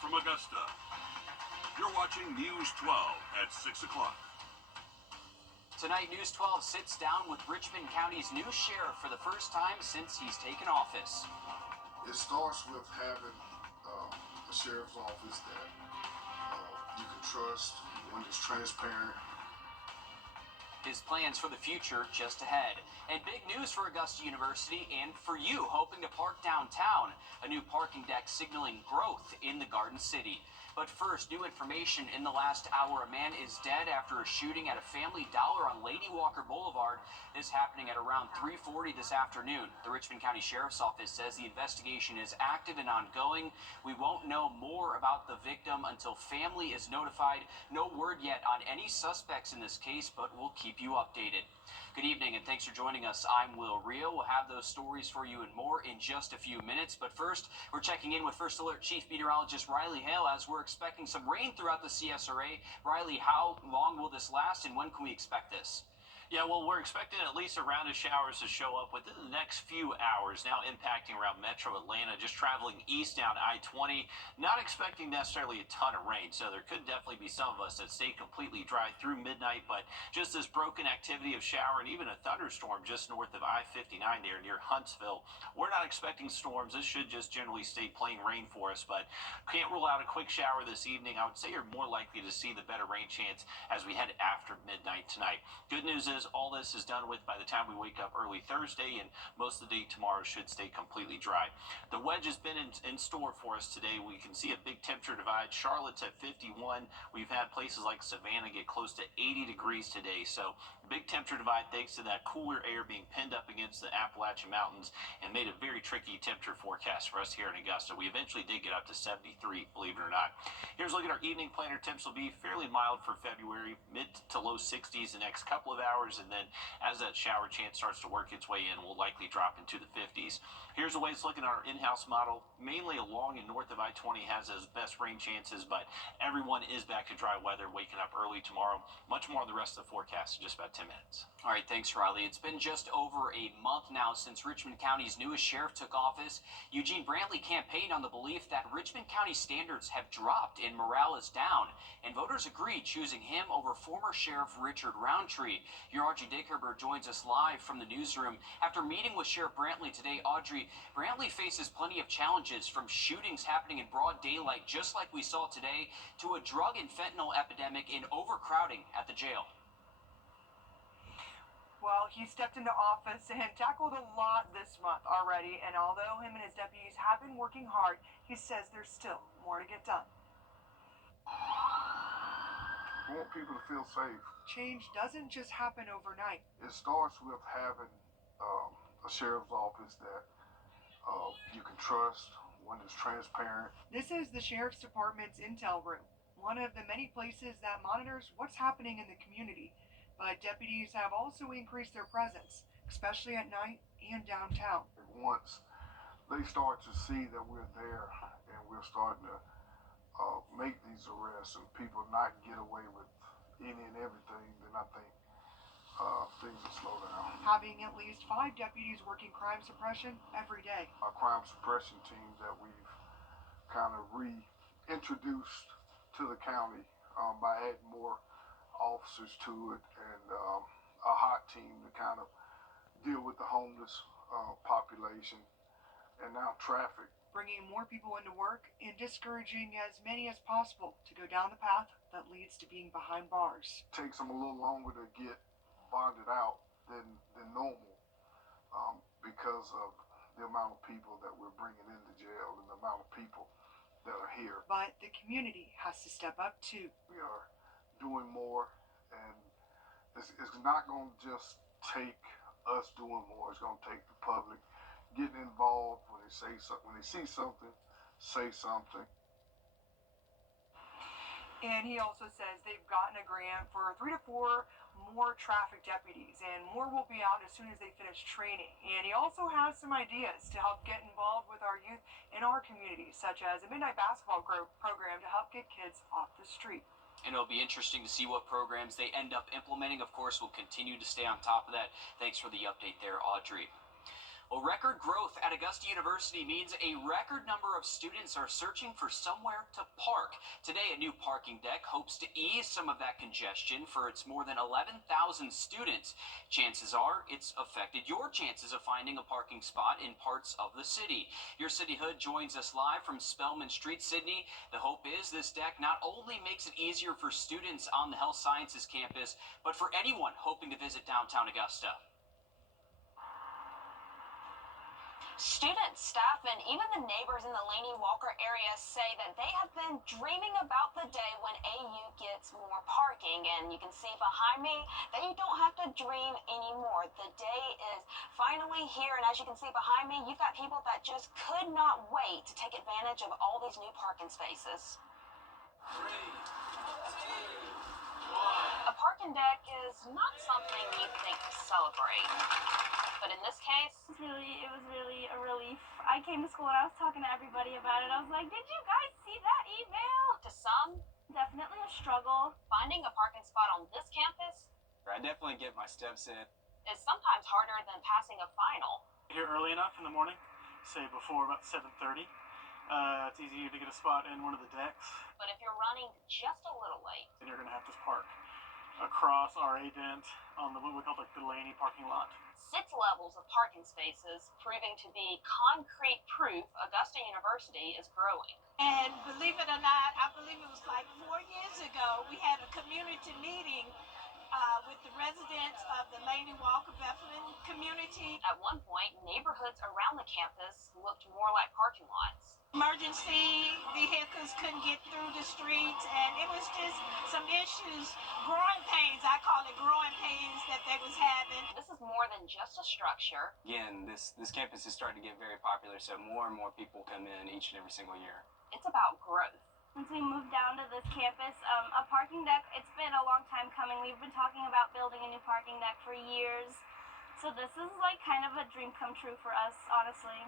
from Augusta. You're watching News 12 at 6 o'clock. Tonight, News 12 sits down with Richmond County's new sheriff for the first time since he's taken office. It starts with having a sheriff's office that you can trust, one that's transparent. His plans for the future just ahead. And big news for Augusta University and for you hoping to park downtown. A new parking deck signaling growth in the Garden City. But first, new information in the last hour. A man is dead after a shooting at a Family Dollar on Lady Walker Boulevard. This happening at around 3:40 this afternoon. The Richmond County Sheriff's Office says the investigation is active and ongoing. We won't know more about the victim until family is notified. No word yet on any suspects in this case, but we'll keep you updated. Good evening and thanks for joining us. I'm Wrdw. We'll have those stories for you and more in just a few minutes. But first, we're checking in with First Alert Chief Meteorologist Riley Hale as we're expecting some rain throughout the CSRA. Riley, how long will this last and when can we expect this? Yeah, well, we're expecting at least a round of showers to show up within the next few hours, now impacting around metro Atlanta, just traveling east down I-20. Not expecting necessarily a ton of rain, so there could definitely be some of us that stay completely dry through midnight, but just this broken activity of shower and even a thunderstorm just north of I-59 there near Huntsville. We're not expecting storms. This should just generally stay plain rain for us, but can't rule out a quick shower this evening. I would say you're more likely to see the better rain chance as we head after midnight tonight. Good news is all this is done with by the time we wake up early Thursday, and most of the day tomorrow should stay completely dry. The wedge has been in store for us today. We can see a big temperature divide. Charlotte's at 51. We've had places like Savannah get close to 80 degrees today, so big temperature divide thanks to that cooler air being pinned up against the Appalachian Mountains and made a very tricky temperature forecast for us here in Augusta. We eventually did get up to 73, believe it or not. Here's a look at our evening planner. Temps will be fairly mild for February, mid to low 60s the next couple of hours. And then as that shower chance starts to work its way in, we'll likely drop into the 50s. Here's a way it's looking at our in-house model. Mainly along and north of I-20 has those best rain chances, but everyone is back to dry weather waking up early tomorrow. Much more on the rest of the forecast in just about 10 minutes. All right, thanks, Riley. It's been just over a month now since Richmond County's newest sheriff took office. Eugene Brantley campaigned on the belief that Richmond County standards have dropped and morale is down, and voters agreed, choosing him over former Sheriff Richard Roundtree. Your Audrey Dickerber joins us live from the newsroom. After meeting with Sheriff Brantley today, Audrey, Brantley faces plenty of challenges, from shootings happening in broad daylight, just like we saw today, to a drug and fentanyl epidemic and overcrowding at the jail. Well, he stepped into office and tackled a lot this month already, and although him and his deputies have been working hard, he says there's still more to get done. We want people to feel safe. Change doesn't just happen overnight. It starts with having a sheriff's office that you can trust, one that's transparent. This is the Sheriff's Department's intel room, one of the many places that monitors what's happening in the community. But deputies have also increased their presence, especially at night and downtown. Once they start to see that we're there and we're starting to make these arrests and people not get away with any and everything, then I think things will slow down. Having at least 5 deputies working crime suppression every day. Our crime suppression team that we've kind of reintroduced to the county by adding more officers to it, and a hot team to kind of deal with the homeless population, and now traffic. Bringing more people into work and discouraging as many as possible to go down the path that leads to being behind bars. It takes them a little longer to get bonded out than normal because of the amount of people that we're bringing into jail and the amount of people that are here. But the community has to step up too. We are doing more, and it's not going to just take us doing more. It's going to take the public getting involved. When they say something, when they see something, say something. And he also says they've gotten a grant for 3 to 4 more traffic deputies, and more will be out as soon as they finish training. And he also has some ideas to help get involved with our youth in our community, such as a midnight basketball program to help get kids off the street. And it'll be interesting to see what programs they end up implementing. Of course, we'll continue to stay on top of that. Thanks for the update there, Audrey. Well, record growth at Augusta University means a record number of students are searching for somewhere to park. Today, a new parking deck hopes to ease some of that congestion for its more than 11,000 students. Chances are it's affected your chances of finding a parking spot in parts of the city. Your City Hood joins us live from Spelman Street, Sydney. The hope is this deck not only makes it easier for students on the Health Sciences campus, but for anyone hoping to visit downtown Augusta. Students, staff, and even the neighbors in the Laney Walker area say that they have been dreaming about the day when AU gets more parking. And you can see behind me that you don't have to dream anymore. The day is finally here. And as you can see behind me, you've got people that just could not wait to take advantage of all these new parking spaces. 3, 2, 1. A parking deck is not something you think to celebrate. But in this case, it was really a relief. I came to school and I was talking to everybody about it. I was like, did you guys see that email? to some, Definitely a struggle. finding a parking spot on this campus I definitely get my steps in. is sometimes harder than passing a final. Here early enough in the morning, say before about 7:30. It's easier to get a spot in one of the decks, But if you're running just a little late, and you're gonna have to park across our A-dent on the what we call like the Laney parking lot. 6 levels of parking spaces proving to be concrete proof Augusta University is growing. And believe it or not, I believe it was like 4 years ago, we had a community meeting with the residents of the Laney Walker Bethlehem community. At one point, neighborhoods around the campus looked more like parking lots. Emergency vehicles couldn't get through the streets, and it was just some issues, growing pains, I call it growing pains that they was having. This is more than just a structure. Again, this campus is starting to get very popular, so more and more people come in each and every single year. It's about growth. Since we moved down to this campus, a parking deck, it's been a long time coming. We've been talking about building a new parking deck for years. So this is like kind of a dream come true for us, honestly.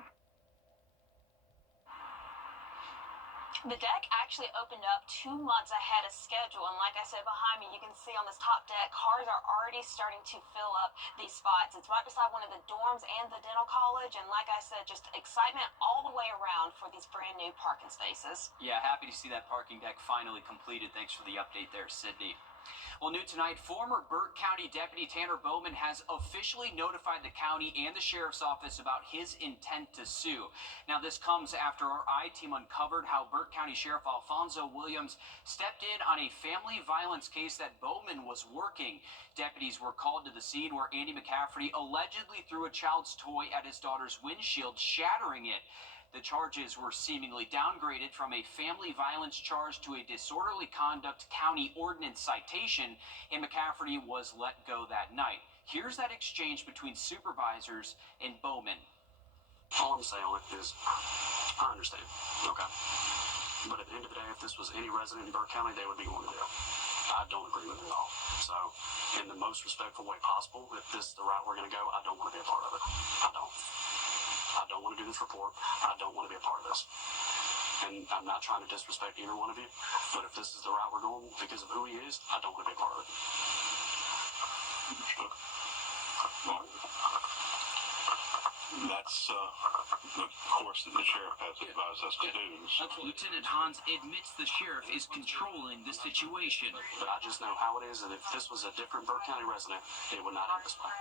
The deck actually opened up 2 months ahead of schedule, and like I said behind me, you can see on this top deck, cars are already starting to fill up these spots. It's right beside one of the dorms and the dental college, and like I said, just excitement all the way around for these brand new parking spaces. Yeah, happy to see that parking deck finally completed. Thanks for the update there, Sydney. Well, new tonight, former Burke County Deputy Tanner Bowman has officially notified the county and the sheriff's office about his intent to sue. Now, this comes after our I-team uncovered how Burke County Sheriff Alfonso Williams stepped in on a family violence case that Bowman was working. Deputies were called to the scene where Andy McCafferty allegedly threw a child's toy at his daughter's windshield, shattering it. The charges were seemingly downgraded from a family violence charge to a disorderly conduct county ordinance citation, and McCafferty was let go that night. Here's that exchange between supervisors and Bowman. All I'm saying on it is, I understand, okay? But at the end of the day, if this was any resident in Burke County, they would be going to jail. I don't agree with it at all. So, in the most respectful way possible, if this is the route we're going to go, I don't want to be a part of it. I don't. I don't want to do this report. I don't want to be a part of this. And I'm not trying to disrespect either one of you, but if this is the route we're going because of who he is, I don't want to be a part of it. That's the course that the sheriff has advised us to do. So. Lieutenant Hans admits the sheriff is controlling the situation. But I just know how it is, and if this was a different Burke County resident, it would not end this way.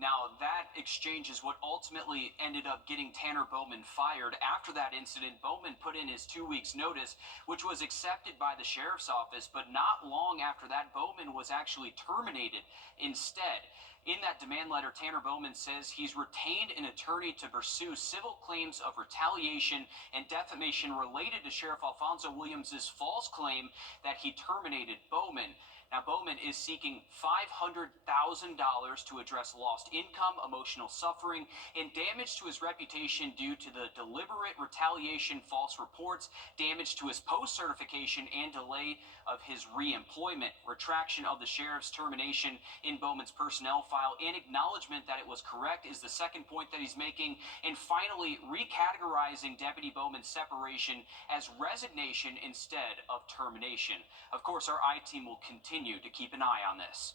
Now, that exchange is what ultimately ended up getting Tanner Bowman fired. After that incident, Bowman put in his 2 weeks' notice, which was accepted by the sheriff's office, but not long after that, Bowman was actually terminated instead. In that demand letter, Tanner Bowman says he's retained an attorney to pursue civil claims of retaliation and defamation related to Sheriff Alfonso Williams' false claim that he terminated Bowman. Now, Bowman is seeking $500,000 to address lost income, emotional suffering, and damage to his reputation due to the deliberate retaliation, false reports, damage to his post-certification, and delay of his reemployment, retraction of the sheriff's termination in Bowman's personnel file, and acknowledgement that it was correct is the second point that he's making, and finally, recategorizing Deputy Bowman's separation as resignation instead of termination. Of course, our I-team will continue to keep an eye on this.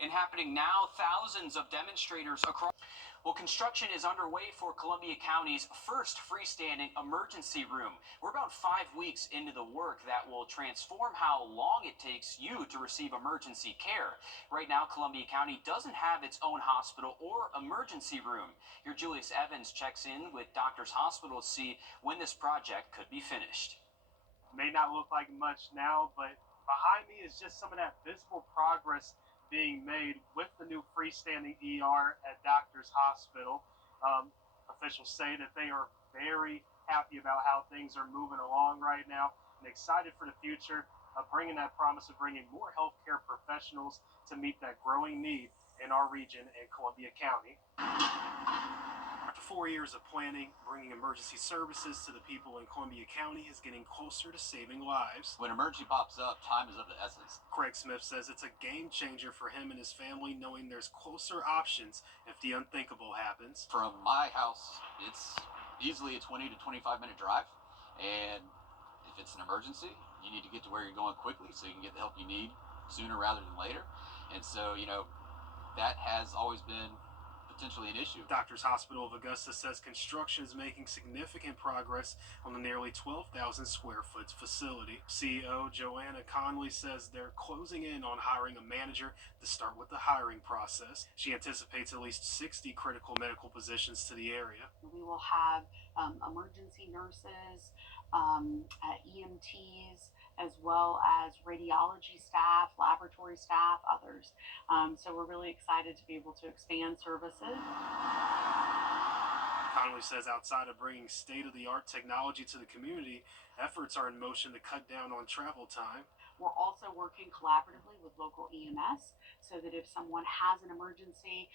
And happening now, thousands of demonstrators across. Well, construction is underway for Columbia County's first freestanding emergency room. We're about 5 weeks into the work that will transform how long it takes you to receive emergency care. Right now, Columbia County doesn't have its own hospital or emergency room. Here, Julius Evans checks in with Doctors Hospital to see when this project could be finished. May not look like much now, but behind me is just some of that visible progress being made with the new freestanding ER at Doctors Hospital. Officials say that they are very happy about how things are moving along right now and excited for the future of bringing that promise of bringing more healthcare professionals to meet that growing need in our region in Columbia County. After 4 years of planning, bringing emergency services to the people in Columbia County is getting closer to saving lives. When emergency pops up, time is of the essence. Craig Smith says it's a game changer for him and his family knowing there's closer options if the unthinkable happens. From my house, it's easily a 20 to 25 minute drive. And if it's an emergency, you need to get to where you're going quickly so you can get the help you need sooner rather than later. And so, that has always been potentially an issue. Doctors Hospital of Augusta says construction is making significant progress on the nearly 12,000 square foot facility. CEO Joanna Conley says they're closing in on hiring a manager to start with the hiring process. She anticipates at least 60 critical medical positions to the area. We will have emergency nurses, EMTs, as well as radiology staff, laboratory staff, others. So we're really excited to be able to expand services. Conley says outside of bringing state-of-the-art technology to the community, efforts are in motion to cut down on travel time. We're also working collaboratively with local EMS so that if someone has an emergency,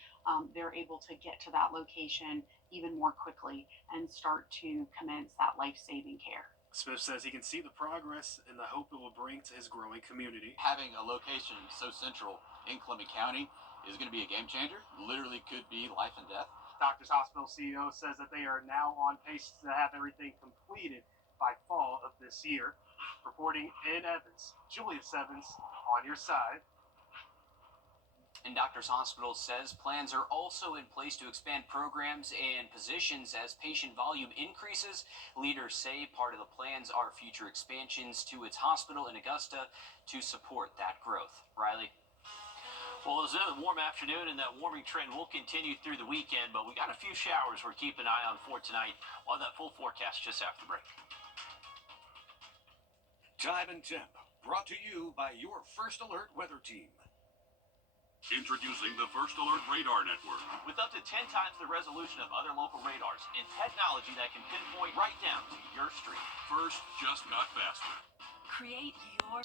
they're able to get to that location even more quickly and start to commence that life-saving care. Smith says he can see the progress and the hope it will bring to his growing community. Having a location so central in Columbia County is going to be a game changer. Literally could be life and death. Doctors Hospital CEO says that they are now on pace to have everything completed by fall of this year. Reporting in Evans, Julius Evans, on your side. And Doctors Hospital says plans are also in place to expand programs and positions as patient volume increases. Leaders say part of the plans are future expansions to its hospital in Augusta to support that growth. Riley? Well, it's a warm afternoon, and that warming trend will continue through the weekend, but we got a few showers we're keeping an eye on for tonight. We'll have that full forecast just after break. Time and Temp, brought to you by your First Alert weather team. Introducing the First Alert Radar Network. With up to 10 times the resolution of other local radars and technology that can pinpoint right down to your street. First just got faster. Create your...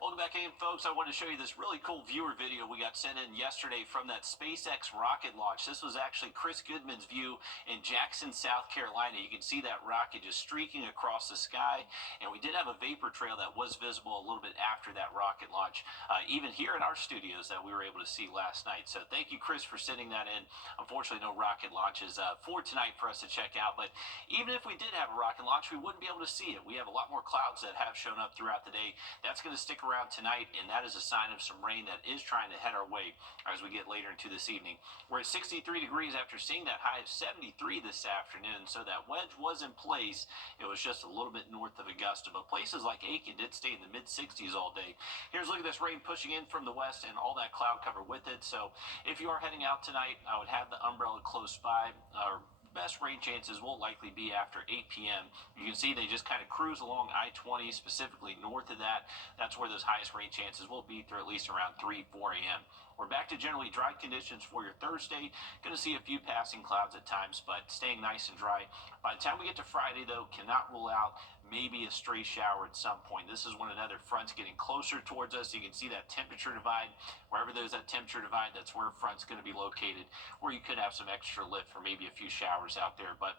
Welcome back in, folks. I wanted to show you this really cool viewer video we got sent in yesterday from that SpaceX rocket launch. This was actually Chris Goodman's view in Jackson, South Carolina. You can see that rocket just streaking across the sky, and we did have a vapor trail that was visible a little bit after that rocket launch, even here in our studios that we were able to see last night. So thank you, Chris, for sending that in. Unfortunately, no rocket launches for tonight for us to check out, but even if we did have a rocket launch, we wouldn't be able to see it. We have a lot more clouds that have shown up throughout the day. That's going to stick around tonight, and that is a sign of some rain that is trying to head our way as we get later into this evening. We're at 63 degrees after seeing that high of 73 this afternoon, so that wedge was in place. It was just a little bit north of Augusta, but places like Aiken did stay in the mid-60s all day. Here's a look at this rain pushing in from the west and all that cloud cover with it. So if you are heading out tonight, I would have the umbrella close by. Best rain chances will likely be after 8 p.m. You can see they just kind of cruise along I-20, specifically north of that. That's where those highest rain chances will be through at least around 3, 4 a.m. We're back to generally dry conditions for your Thursday. Going to see a few passing clouds at times, but staying nice and dry. By the time we get to Friday, though, cannot rule out maybe a stray shower at some point. This is when another front's getting closer towards us. You can see that temperature divide. Wherever there's that temperature divide, that's where a front's going to be located, where you could have some extra lift for maybe a few showers out there. But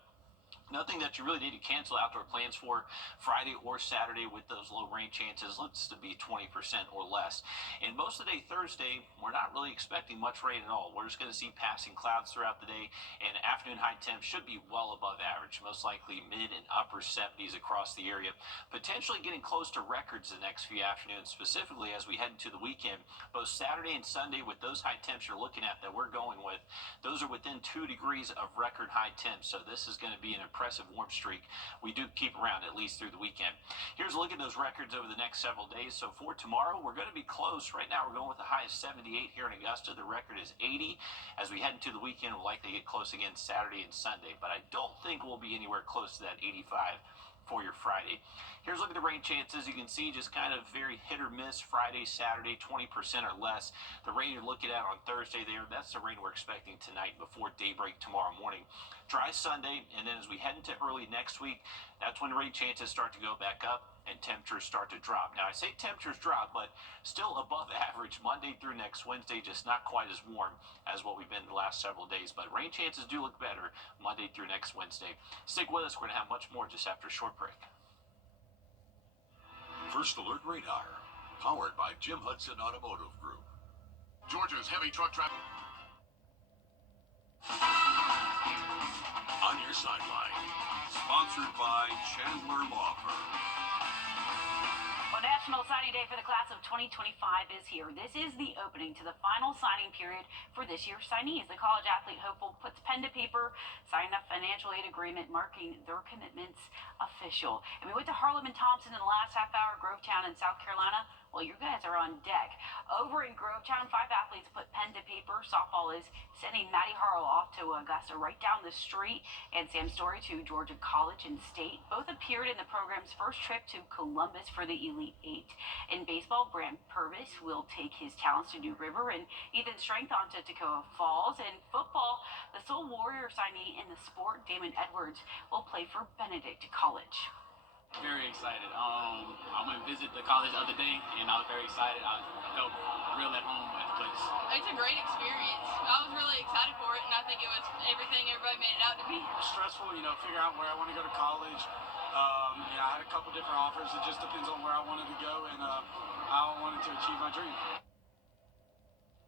Nothing that you really need to cancel outdoor plans for Friday or Saturday with those low rain chances. Looks to be 20% or less. And most of the day Thursday, we're not really expecting much rain at all. We're just going to see passing clouds throughout the day, and afternoon high temps should be well above average, most likely mid and upper 70s across the area. Potentially getting close to records the next few afternoons, specifically as we head into the weekend. Both Saturday and Sunday, with those high temps you're looking at that we're going with, those are within 2 degrees of record high temps. So this is going to be an impressive warm streak we do keep around at least through the weekend. Here's a look at those records over the next several days. So for tomorrow, we're going to be close. Right now, we're going with the high of 78 here in Augusta. The record is 80. As we head into the weekend, we'll likely get close again Saturday and Sunday, but I don't think we'll be anywhere close to that 85 for your Friday. Here's a look at the rain chances. You can see just kind of very hit or miss Friday, Saturday, 20% or less. The rain you're looking at on Thursday there, that's the rain we're expecting tonight before daybreak tomorrow morning. Dry Sunday, and then as we head into early next week, that's when rain chances start to go back up and temperatures start to drop. Now, I say temperatures drop, but still above average Monday through next Wednesday, just not quite as warm as what we've been the last several days. But rain chances do look better Monday through next Wednesday. Stick with us. We're going to have much more just after a short break. First Alert Radar, powered by Jim Hudson Automotive Group. Georgia's heavy truck traffic. On your sideline, sponsored by Chandler Law Firm. Well, National Signing Day for the class of 2025 is here. This is the opening to the final signing period for this year's signees. The college athlete hopeful puts pen to paper, signing a financial aid agreement marking their commitments official. And we went to Harlem and Thompson in the last half hour, Grovetown in South Carolina. Well, you guys are on deck. Over in Grovetown, 5 athletes put pen to paper. Softball is sending Maddie Harrell off to Augusta right down the street, and Sam Story to Georgia College and State. Both appeared in the program's first trip to Columbus for the Elite Eight. In baseball, Bram Purvis will take his talents to New River and Ethan Strength on to Toccoa Falls. In football, the sole Warrior signee in the sport, Damon Edwards, will play for Benedict College. Very excited. I went and visited the college the other day, and I was very excited. I felt real at home at the place. It's a great experience. I was really excited for it, and I think it was everything everybody made it out to be. Stressful, figure out where I want to go to college. I had a couple different offers. It just depends on where I wanted to go, and I wanted to achieve my dream.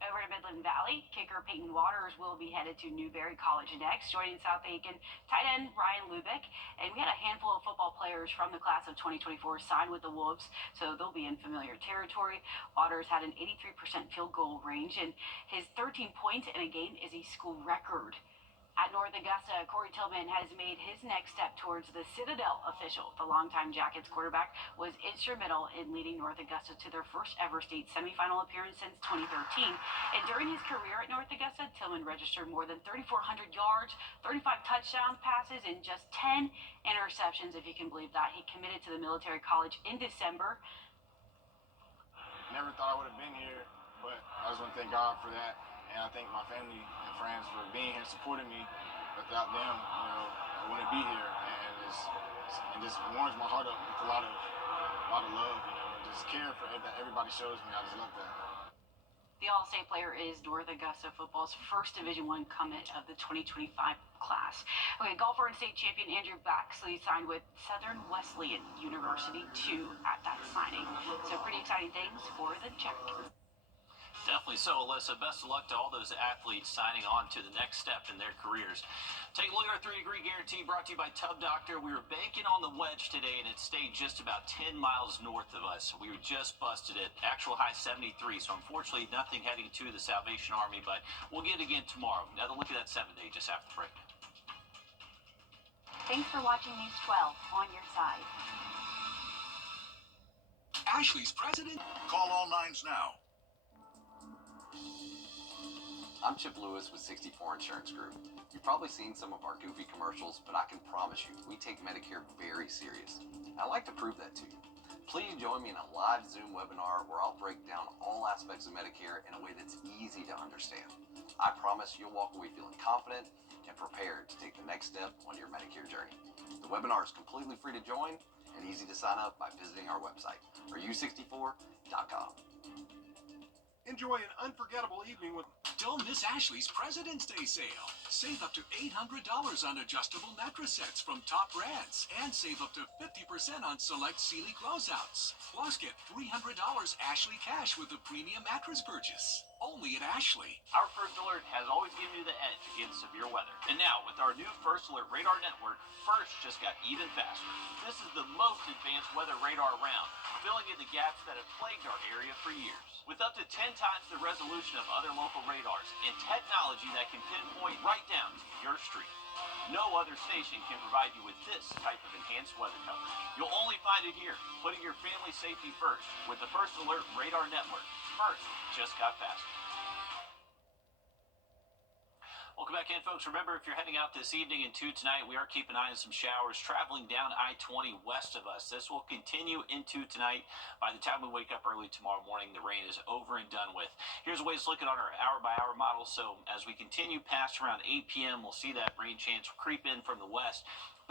Over to Midland Valley, kicker Peyton Waters will be headed to Newberry College next, joining South Aiken tight end Ryan Lubick. And we had a handful of football players from the class of 2024 sign with the Wolves, so they'll be in familiar territory. Waters had an 83% field goal range, and his 13 points in a game is a school record. At North Augusta, Corey Tillman has made his next step towards the Citadel official. The longtime Jackets quarterback was instrumental in leading North Augusta to their first ever state semifinal appearance since 2013. And during his career at North Augusta, Tillman registered more than 3,400 yards, 35 touchdown passes, and just 10 interceptions, if you can believe that. He committed to the military college in December. Never thought I would have been here, but I just want to thank God for that. And I thank my family and friends for being here, supporting me. Without them, I wouldn't be here. And it just warms my heart up with a lot of love, just care for that everybody shows me. I just love that. The All-State player is North Augusta football's first Division I commit of the 2025 class. Okay, golfer and state champion Andrew Baxley signed with Southern Wesleyan University too at that signing. So pretty exciting things for the Jackets. Definitely so, Alyssa. Best of luck to all those athletes signing on to the next step in their careers. Take a look at our 3-degree guarantee brought to you by Tub Doctor. We were banking on the wedge today, and it stayed just about 10 miles north of us. We were just busted it. Actual high 73, so unfortunately nothing heading to the Salvation Army, but we'll get it again tomorrow. Another look at that 7-day just after the break. Thanks for watching News 12 on your side. Ashley's president. Call all 9s now. I'm Chip Lewis with 64 Insurance Group. You've probably seen some of our goofy commercials, but I can promise you, we take Medicare very serious. I'd like to prove that to you. Please join me in a live Zoom webinar where I'll break down all aspects of Medicare in a way that's easy to understand. I promise you'll walk away feeling confident and prepared to take the next step on your Medicare journey. The webinar is completely free to join and easy to sign up by visiting our website, or u64.com. Enjoy an unforgettable evening with... Don't miss Ashley's President's Day sale. Save up to $800 on adjustable mattress sets from top brands and save up to 50% on select Sealy closeouts. Plus, get $300 Ashley cash with a premium mattress purchase. Only at Ashley. Our First Alert has always given you the edge against severe weather. And now, with our new First Alert radar network, First just got even faster. This is the most advanced weather radar around, filling in the gaps that have plagued our area for years. With up to 10 times the resolution of other local radars and technology that can pinpoint right down to your street. No other station can provide you with this type of enhanced weather coverage. You'll only find it here, putting your family safety first with the First Alert radar network. First just got faster. Welcome back in, folks. Remember, if you're heading out this evening and tonight, we are keeping an eye on some showers traveling down I-20 west of us. This will continue into tonight. By the time we wake up early tomorrow morning, the rain is over and done with. Here's a way to look at on our hour-by-hour model. So as we continue past around 8 p.m., we'll see that rain chance creep in from the west.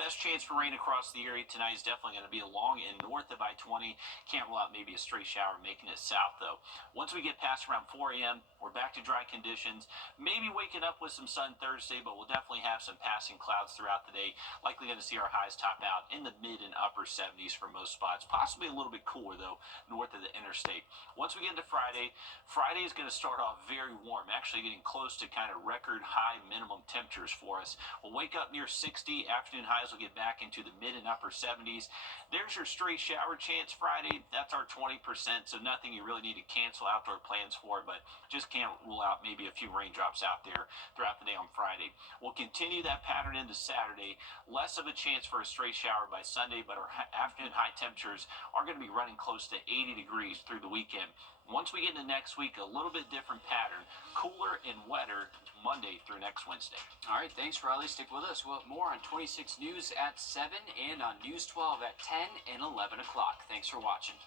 Best chance for rain across the area tonight is definitely going to be along and north of I-20. Can't rule out maybe a stray shower making it south, though. Once we get past around 4 a.m., we're back to dry conditions. Maybe waking up with some sun Thursday, but we'll definitely have some passing clouds throughout the day. Likely going to see our highs top out in the mid and upper 70s for most spots. Possibly a little bit cooler, though, north of the interstate. Once we get into Friday, Friday is going to start off very warm, actually getting close to kind of record high minimum temperatures for us. We'll wake up near 60. Afternoon highs will get back into the mid and upper 70s. There's your stray shower chance Friday. That's our 20%, so nothing you really need to cancel outdoor plans for, but just can't rule out maybe a few raindrops out there throughout the day on Friday. We'll continue that pattern into Saturday. Less of a chance for a stray shower by Sunday, but our afternoon high temperatures are going to be running close to 80 degrees through the weekend. Once we get into next week, a little bit different pattern, cooler and wetter Monday through next Wednesday. All right, thanks, Riley. Stick with us. We'll have more on 26 News at 7 and on News 12 at 10 and 11 o'clock. Thanks for watching.